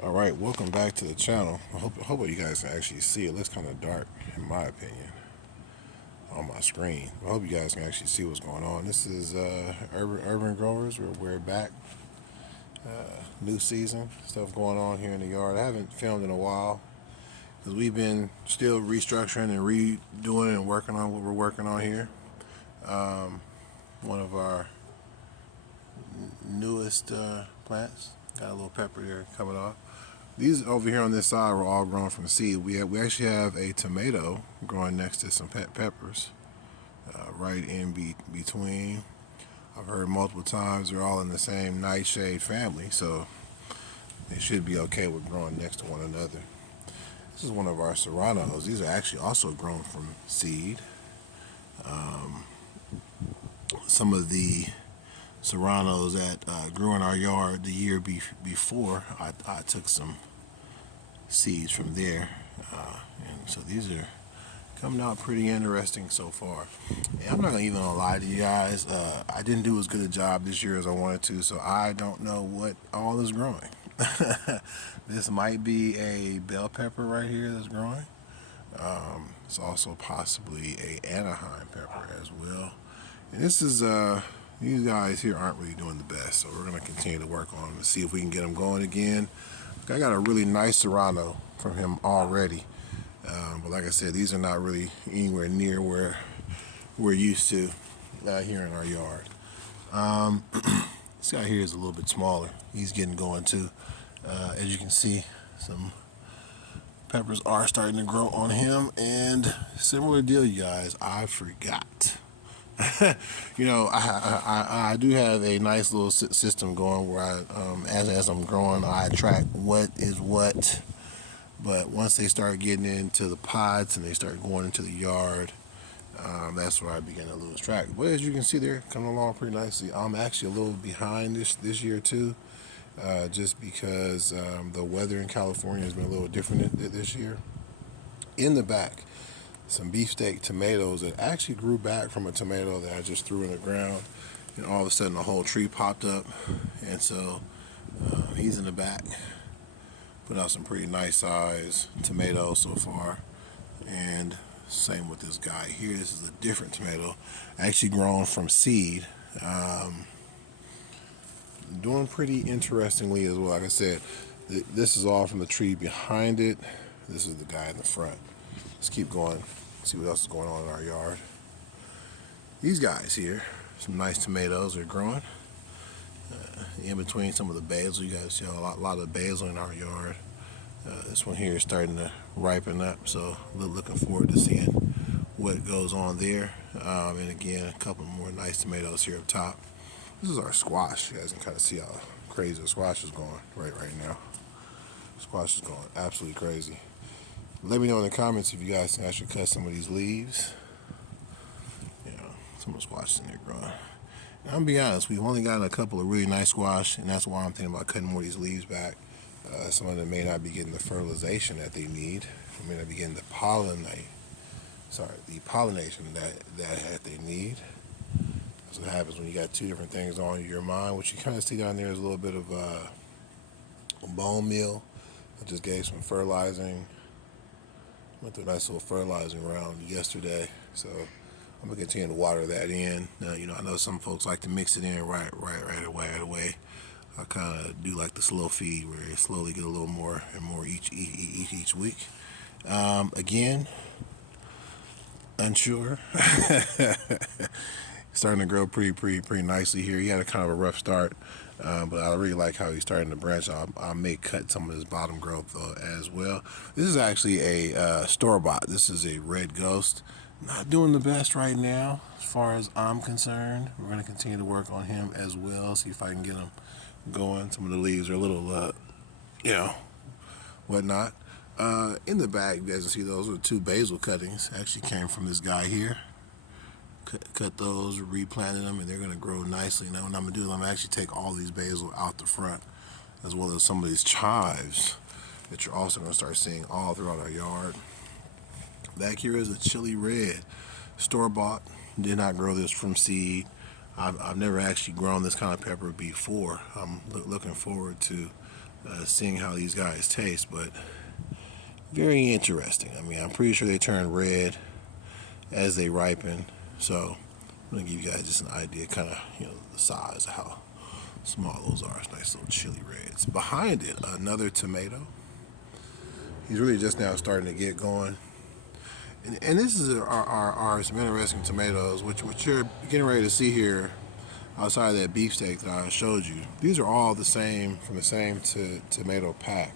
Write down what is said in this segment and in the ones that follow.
All right, welcome back to the channel. I hope you guys can actually see it. It looks kind of dark, in my opinion, on my screen. I hope you guys can actually see what's going on. This is Urban Growers. We're back. New season, stuff going on here in the yard. I haven't filmed in a while because we've been still restructuring and redoing and working on what we're working on here. One of our newest plants. Got a little pepper there coming off. These over here on this side were all grown from seed. We actually have a tomato growing next to some peppers, right in between. I've heard multiple times they're all in the same nightshade family, so they should be okay with growing next to one another. This is one of our serranos. These are actually also grown from seed. Some of the serranos that grew in our yard the year before, I took some seeds from there, and so these are coming out pretty interesting so far. And I'm not even gonna lie to you guys, I didn't do as good a job this year as I wanted to, so I don't know what all is growing. This might be a bell pepper right here that's growing. It's also possibly a Anaheim pepper as well. And this is these guys here aren't really doing the best, so we're gonna continue to work on them and see if we can get them going again. I got a really nice Serrano from him already, but like I said, these are not really anywhere near where we're used to here in our yard. This guy here is a little bit smaller. He's getting going too. As you can see, some peppers are starting to grow on him, and similar deal, you guys. I forgot. I do have a nice little system going where as I'm growing, I track what is what. But once they start getting into the pots and they start going into the yard, that's where I begin to lose track. But as you can see, they're coming along pretty nicely. I'm actually a little behind this year too, just because the weather in California has been a little different this year. In the back, some beefsteak tomatoes that actually grew back from a tomato that I just threw in the ground, and all of a sudden a whole tree popped up, and so he's in the back. Put out some pretty nice size tomatoes so far, and same with this guy here. This is a different tomato, actually grown from seed. Doing pretty interestingly as well. Like I said, this is all from the tree behind it. This is the guy in the front. Let's keep going, see what else is going on in our yard. These guys here, some nice tomatoes are growing. In between some of the basil, you guys see a lot of basil in our yard. This one here is starting to ripen up, so looking forward to seeing what goes on there. And again, a couple more nice tomatoes here up top. This is our squash. You guys can kind of see how crazy the squash is going right now. Squash is going absolutely crazy. Let me know in the comments if you guys think I should cut some of these leaves. Some of the squash is in there growing. And I'm gonna be honest, we've only gotten a couple of really nice squash, and that's why I'm thinking about cutting more of these leaves back. Some of them may not be getting the fertilization that they need. They may not be getting the pollination that they need. That's what happens when you got two different things on your mind. What you kind of see down there is a little bit of bone meal. I just gave some fertilizing. Went through a nice little fertilizing round yesterday, so I'm gonna continue to water that in. I know some folks like to mix it in right away. I kind of do like the slow feed, where you slowly get a little more and more each week. Again, unsure. Starting to grow pretty nicely here. He had a kind of a rough start, but I really like how he's starting to branch. I may cut some of his bottom growth as well. This is actually a store-bought. This is a red ghost. Not doing the best right now as far as I'm concerned. We're going to continue to work on him as well, see if I can get him going. Some of the leaves are a little, whatnot. In the bag, you guys can see those are two basil cuttings. Actually came from this guy here. Cut those, replanted them, and they're going to grow nicely. Now what I'm going to do is I'm going to actually take all these basil out the front, as well as some of these chives that you're also going to start seeing all throughout our yard. Back here is a chili red, store-bought. Did not grow this from seed. I've never actually grown this kind of pepper before. I'm looking forward to seeing how these guys taste, but very interesting. I mean, I'm pretty sure they turn red as they ripen. So I'm gonna give you guys just an idea, kind of, the size of how small those are. It's nice little chili reds. Behind it, another tomato. He's really just now starting to get going. And this is our some interesting tomatoes, which you're getting ready to see here outside of that beefsteak that I showed you. These are all the same, from the same tomato pack.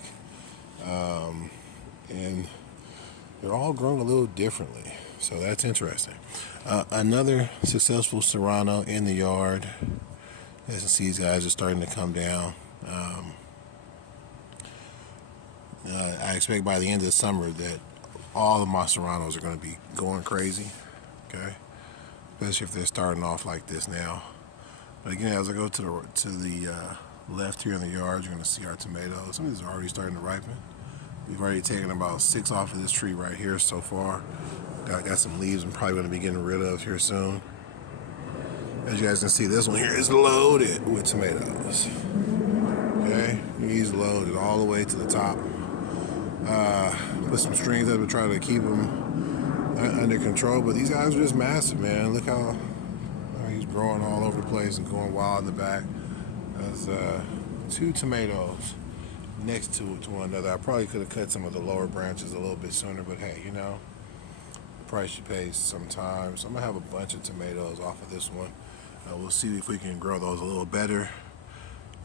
And they're all grown a little differently. So that's interesting. Another successful Serrano in the yard. As you can see, these guys are starting to come down. I expect by the end of the summer that all of my Serranos are going to be going crazy. Okay, especially if they're starting off like this now. But again, as I go to the left here in the yard, you're going to see our tomatoes. Some of these are already starting to ripen. We've already taken about 6 off of this tree right here so far. Got some leaves I'm probably going to be getting rid of here soon. As you guys can see, this one here is loaded with tomatoes. Okay, he's loaded all the way to the top. Put some strings up to try to keep them under control, but these guys are just massive, man. Look how he's growing all over the place and going wild in the back. There's 2 tomatoes next to one another. I probably could have cut some of the lower branches a little bit sooner, but hey, the price you pay sometimes. I'm gonna have a bunch of tomatoes off of this one. We'll see if we can grow those a little better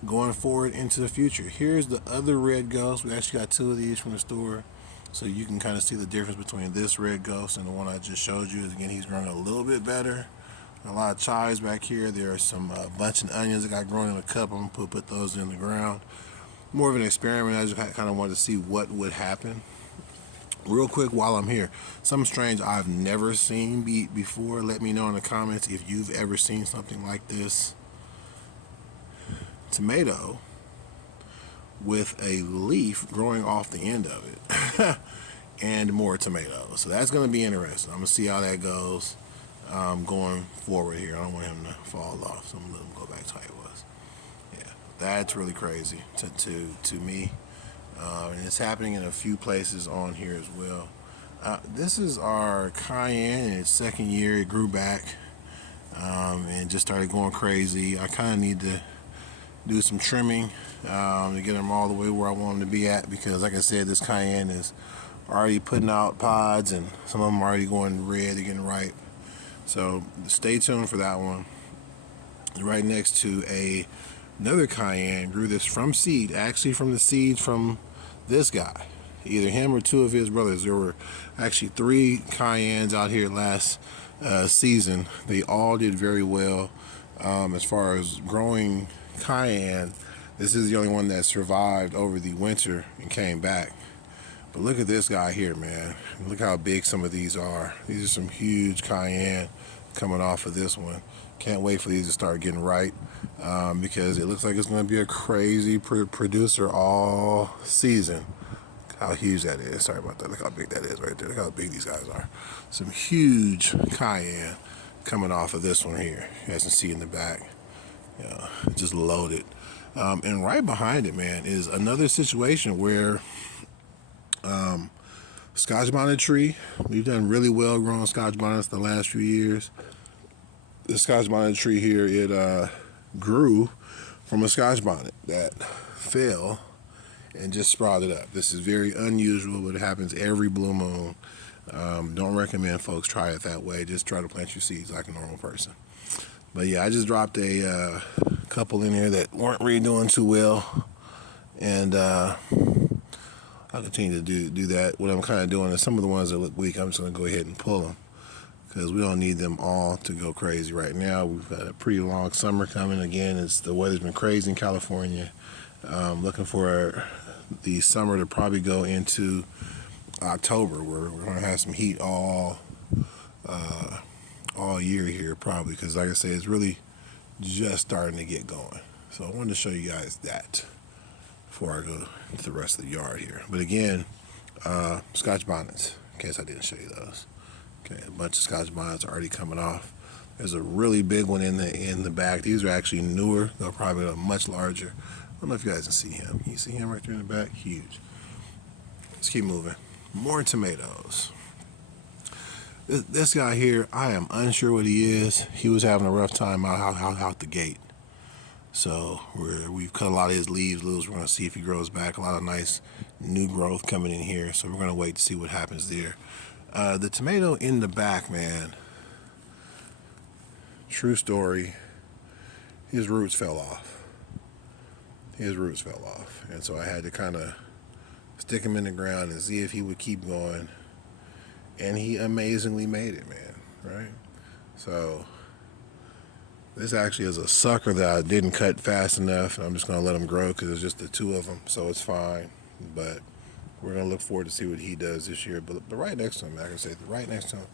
going forward into the future. Here's the other red ghost. We actually got 2 of these from the store, so you can kind of see the difference between this red ghost and the one I just showed you. Again, he's growing a little bit better. A lot of chives back here. There are some bunch of onions that got grown in a cup. I'm gonna put those in the ground. More of an experiment. I just kind of wanted to see what would happen. Real quick while I'm here, something strange I've never seen before. Let me know in the comments if you've ever seen something like this. Tomato with a leaf growing off the end of it. And more tomatoes. So that's going to be interesting. I'm going to see how that goes going forward here. I don't want him to fall off, so I'm going to let him go back to how he was. Yeah, that's really crazy to me. And it's happening in a few places on here as well. This is our cayenne in its 2nd year. It grew back and just started going crazy. I kind of need to do some trimming to get them all the way where I want them to be at, because like I said, this cayenne is already putting out pods and some of them are already going red, they're getting ripe. So stay tuned for that one. Right next to another cayenne, grew this from seed, actually from the seeds from this guy, either him or 2 of his brothers. There were actually 3 cayennes out here last season. They all did very well as far as growing cayenne. This is the only one that survived over the winter and came back. But look at this guy here, man. Look how big some of these are. These are some huge cayenne coming off of this one. Can't wait for these to start getting ripe because it looks like it's going to be a crazy producer all season. Look how huge that is. Sorry about that. Look how big that is right there. Look how big these guys are. Some huge cayenne coming off of this one here. You guys can see in the back. Just loaded. And right behind it, man, is another situation where Scotch bonnet tree. We've done really well growing Scotch bonnets the last few years. The Scotch bonnet tree here, it grew from a Scotch bonnet that fell and just sprouted up. This is very unusual, but it happens every blue moon. Don't recommend folks try it that way. Just try to plant your seeds like a normal person. But yeah, I just dropped a couple in here that weren't really doing too well, and I'll continue to do that. What I'm kind of doing is some of the ones that look weak, I'm just going to go ahead and pull them, because we don't need them all to go crazy right now. We've got a pretty long summer coming. Again, the weather's been crazy in California. Looking for the summer to probably go into October, where we're going to have some heat all year here probably, because like I said, it's really just starting to get going. So I wanted to show you guys that before I go to the rest of the yard here. But again, Scotch bonnets, in case I didn't show you those. Okay, a bunch of Scotch bonnets are already coming off. There's a really big one in the back. These are actually newer. They're probably much larger. don't know if you guys can see him. Can you see him right there in the back? Huge. Let's keep moving. More tomatoes. This guy here, I am unsure what he is. He was having a rough time out the gate. So we've cut a lot of his leaves loose. We're going to see if he grows back. A lot of nice new growth coming in here. So we're going to wait to see what happens there. The tomato in the back, man, true story, his roots fell off. And so I had to kind of stick him in the ground and see if he would keep going. And he amazingly made it, man, right? So this actually is a sucker that I didn't cut fast enough. And I'm just going to let him grow because it's just the two of them, so it's fine. But we're going to look forward to see what he does this year. But right next to him, like I said, right next to him,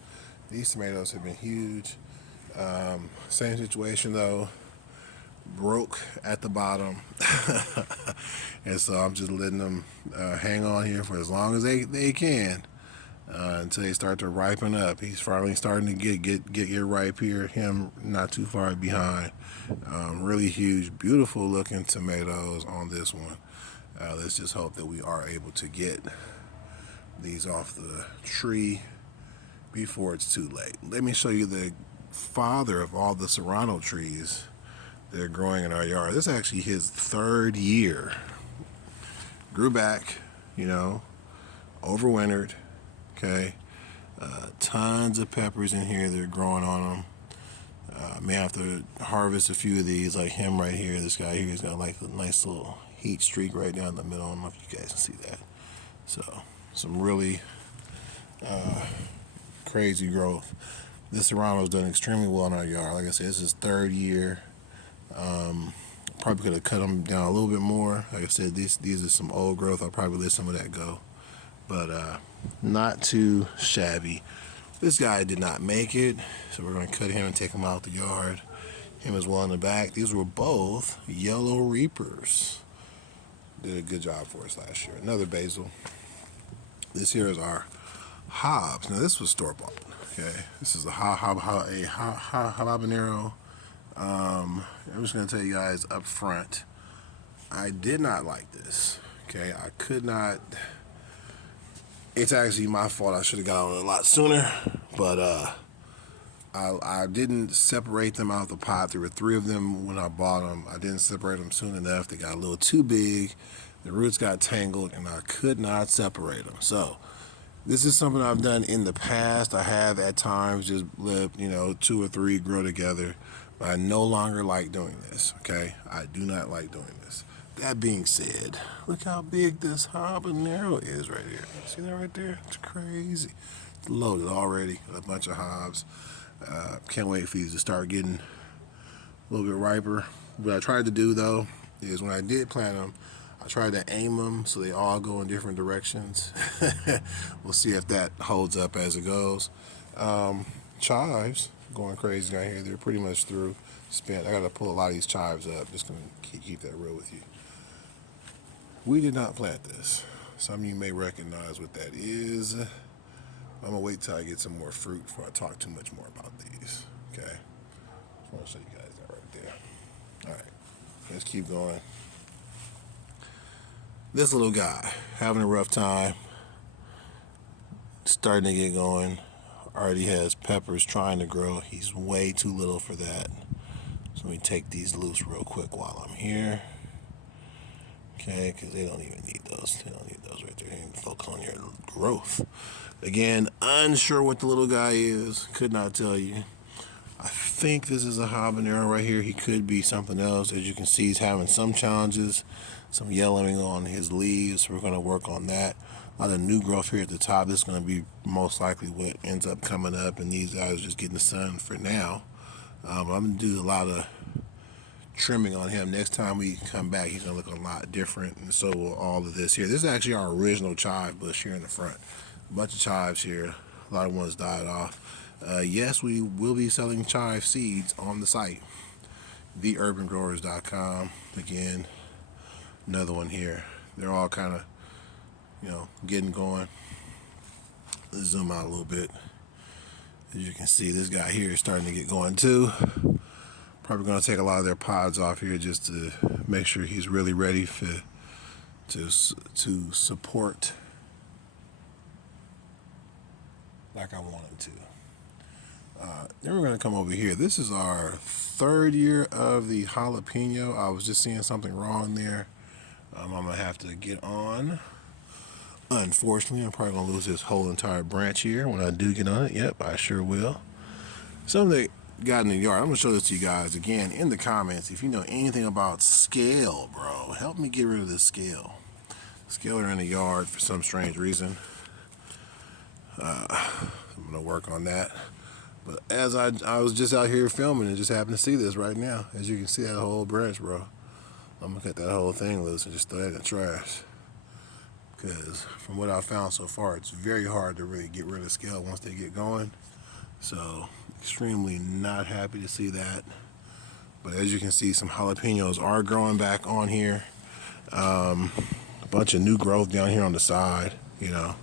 these tomatoes have been huge. Same situation, though. Broke at the bottom. And so I'm just letting them hang on here for as long as they can. Until they start to ripen up. He's finally starting to get ripe here. Him not too far behind. Really huge, beautiful looking tomatoes on this one. Let's just hope that we are able to get these off the tree before it's too late. Let me show you the father of all the serrano trees that are growing in our yard. This is actually his third year. Grew back, overwintered. Okay, tons of peppers in here. They're growing on them. May have to harvest a few of these, like him right here. This guy here has got like a nice little heat streak right down the middle. I don't know if you guys can see that. So some really crazy growth. This serrano's done extremely well in our yard. Like I said, this is third year. Probably could have cut them down a little bit more. Like I said, these are some old growth. I'll probably let some of that go. But not too shabby. This guy did not make it, so we're going to cut him and take him out the yard. Him as well in the back. These were both yellow reapers. Did a good job for us last year. Another basil. This here is our Hobbs. Now this was store-bought. Okay, this is a habanero. I'm just going to tell you guys up front, I did not like this. Okay, I could not. It's actually my fault. I should have got on it a lot sooner, but I didn't separate them out of the pot. There were 3 of them when I bought them. I didn't separate them soon enough. They got a little too big. The roots got tangled, and I could not separate them. So this is something I've done in the past. I have at times just let 2 or 3 grow together, but I no longer like doing this. Okay, I do not like doing this. That being said, look how big this habanero is right here. See that right there? It's crazy. It's loaded already with a bunch of Hobbs. Can't wait for these to start getting a little bit riper. What I tried to do, though, is when I did plant them, I tried to aim them so they all go in different directions. We'll see if that holds up as it goes. Chives going crazy down here. They're pretty much through. Spent. I got to pull a lot of these chives up. Just going to keep that real with you. We did not plant this. Some of you may recognize what that is. I'm going to wait till I get some more fruit before I talk too much more about these. Okay? Just want to show you guys that right there. All right. Let's keep going. This little guy, having a rough time. Starting to get going. Already has peppers trying to grow. He's way too little for that. So let me take these loose real quick while I'm here. Okay, because they don't even need those. They don't need those right there. You need to focus on your growth. Again, unsure what the little guy is. Could not tell you. I think this is a habanero right here. He could be something else. As you can see, he's having some challenges. Some yellowing on his leaves. We're going to work on that. A lot of new growth here at the top. This is going to be most likely what ends up coming up. And these guys are just getting the sun for now. I'm going to do a lot of trimming on him. Next time we come back, he's going to look a lot different, and so will all of this here. This is actually our original chive bush here in the front. A bunch of chives here. A lot of ones died off. Yes, we will be selling chive seeds on the site, theurbangrowers.com. Again, another one here. They're all kind of, getting going. Let's zoom out a little bit. As you can see, this guy here is starting to get going too. Probably going to take a lot of their pods off here just to make sure he's really ready to support like I want him to. Then we're going to come over here. This is our 3rd year of the jalapeno. I was just seeing something wrong there. I'm going to have to get on. Unfortunately, I'm probably going to lose this whole entire branch here when I do get on it. Yep, I sure will. Something that got in the yard. I'm going to show this to you guys again in the comments. If you know anything about scale, bro, help me get rid of this scale. Scale are in the yard for some strange reason. I'm going to work on that. But as I was just out here filming and just happened to see this right now. As you can see, that whole branch, bro. I'm going to cut that whole thing loose and just throw that in the trash. Because from what I've found so far, it's very hard to really get rid of scale once they get going. So, extremely not happy to see that. But as you can see, some jalapenos are growing back on here. A bunch of new growth down here on the side, you know.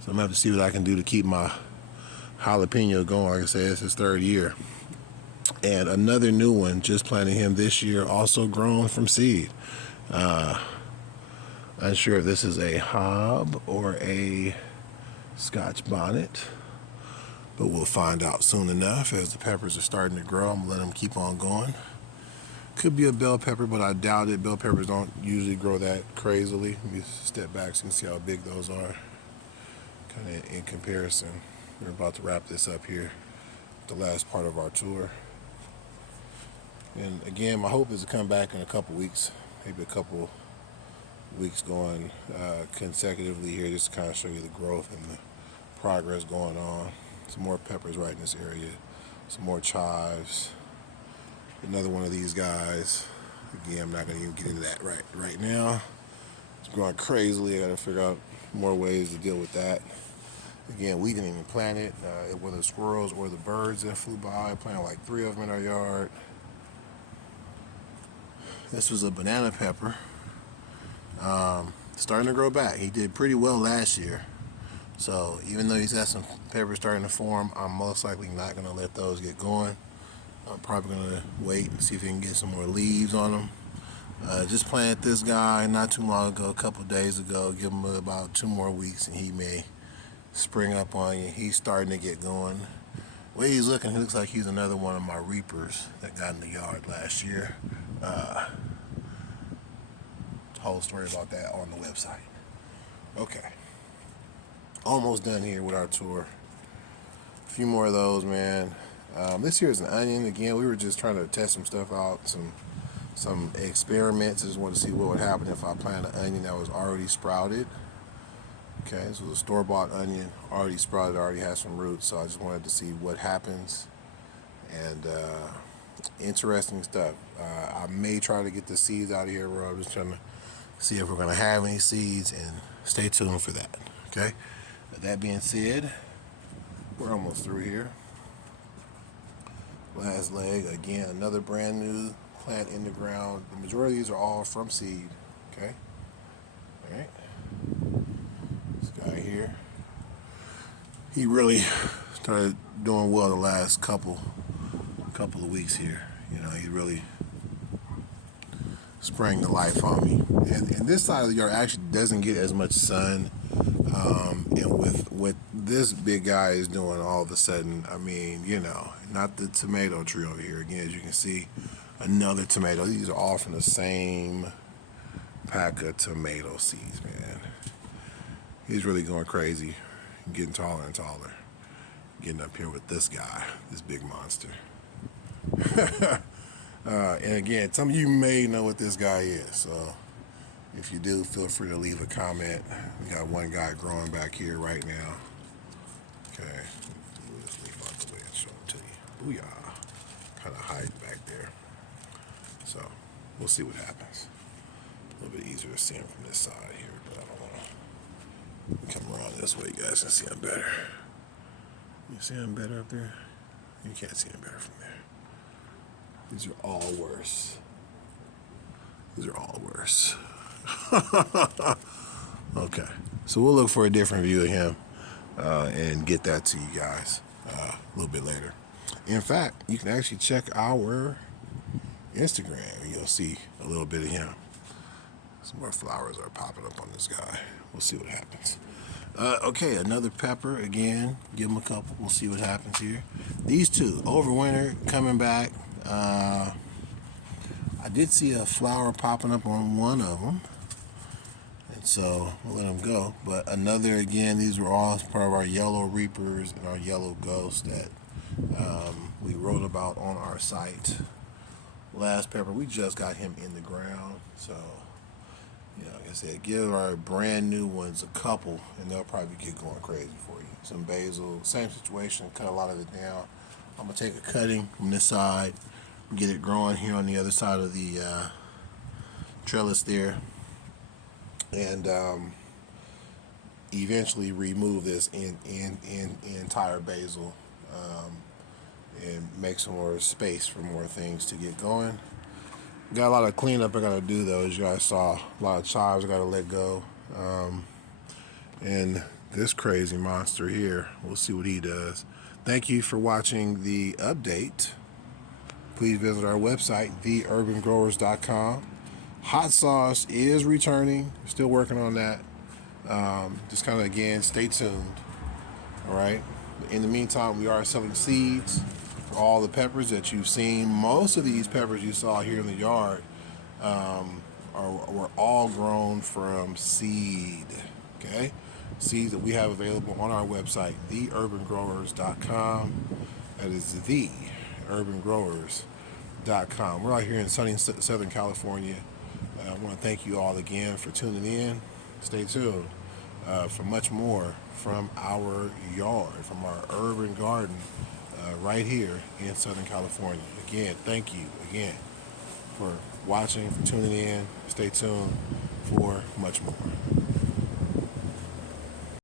So I'm going to have to see what I can do to keep my jalapeno going. Like I said, it's his 3rd year. And another new one, just planted him this year, also grown from seed. Unsure if this is a Hob or a Scotch bonnet, but we'll find out soon enough as the peppers are starting to grow. I'm gonna let them keep on going. Could be a bell pepper, but I doubt it. Bell peppers don't usually grow that crazily. Let me step back so you can see how big those are. Kind of in comparison. We're about to wrap this up here, the last part of our tour. And again, my hope is to come back in a couple weeks, maybe a couple weeks going consecutively here, just to kind of show you the growth and the progress going on. Some more peppers right in this area, some more chives, another one of these guys. Again, I'm not going to even get into that right now. It's growing crazily. I got to figure out more ways to deal with that. Again, we didn't even plant it, whether the squirrels or the birds that flew by. I planted like 3 of them in our yard. This was a banana pepper. Starting to grow back. He did pretty well last year. So even though he's got some peppers starting to form, I'm most likely not going to let those get going. I'm probably going to wait and see if we can get some more leaves on them. Just planted this guy not too long ago, a couple days ago. Give him about 2 more weeks and he may spring up on you. He's starting to get going. The way he's looking, he looks like he's another one of my reapers that got in the yard last year. Whole story about that on the website. Okay. Almost done here with our tour. A few more of those, man. This here is an onion. Again, we were just trying to test some stuff out, some experiments. I just wanted to see what would happen if I planted an onion that was already sprouted. Okay, this was a store-bought onion, already sprouted, already has some roots, so I just wanted to see what happens. And interesting stuff. I may try to get the seeds out of here, bro. I'm just trying to see if we're going to have any seeds, and stay tuned for that. Okay, with that being said, we're almost through here. Last leg, again, another brand new plant in the ground. The majority of these are all from seed. Okay, all right. This guy here, he really started doing well the last couple of weeks here. You know, he really sprang to life on me. And this side of the yard actually doesn't get as much sun. And with what this big guy is doing all of a sudden, I mean, you know, not the tomato tree over here. Again, as you can see, another tomato. These are all from the same pack of tomato seeds, man. He's really going crazy, getting taller and taller. Getting up here with this guy, this big monster. And again, some of you may know what this guy is, so if you do, feel free to leave a comment. We got one guy growing back here right now. Okay, move this leaf out the way and show it to you. Booyah. Kind of hide back there. So, we'll see what happens. A little bit easier to see him from this side here, but I don't want to come around this way. You guys can see him better. You see him better up there? You can't see him better from there. These are all worse. These are all worse. Okay, so we'll look for a different view of him and get that to you guys a little bit later. In fact, you can actually check our Instagram, and you'll see a little bit of him. Some more flowers are popping up on this guy. We'll see what happens. Okay, another pepper again. Give him a couple. We'll see what happens here. These two, overwinter, coming back. I did see a flower popping up on one of them, and so we'll let them go. But another, again, these were all part of our yellow reapers and our yellow ghosts that we wrote about on our site. Last pepper, we just got him in the ground, so like I said, give our brand new ones a couple, and they'll probably get going crazy for you. Some basil, same situation. Cut a lot of it down. I'm gonna take a cutting from this side, get it growing here on the other side of the trellis there, and eventually remove this entire basil and make some more space for more things to get going. Got a lot of cleanup I gotta do though. As you guys saw, a lot of chives I gotta let go. And this crazy monster here, we'll see what he does. Thank you for watching the update. Please visit our website, theurbangrowers.com. Hot sauce is returning. Still working on that. Just kind of, again, stay tuned. All right. In the meantime, we are selling seeds for all the peppers that you've seen. Most of these peppers you saw here in the yard were all grown from seed. Okay. Seeds that we have available on our website, theurbangrowers.com. That is theurbangrowers.com. We're out here in sunny Southern California. I want to thank you all again for tuning in. Stay tuned for much more from our yard, from our urban garden right here in Southern California. Again, thank you again for watching, for tuning in. Stay tuned for much more.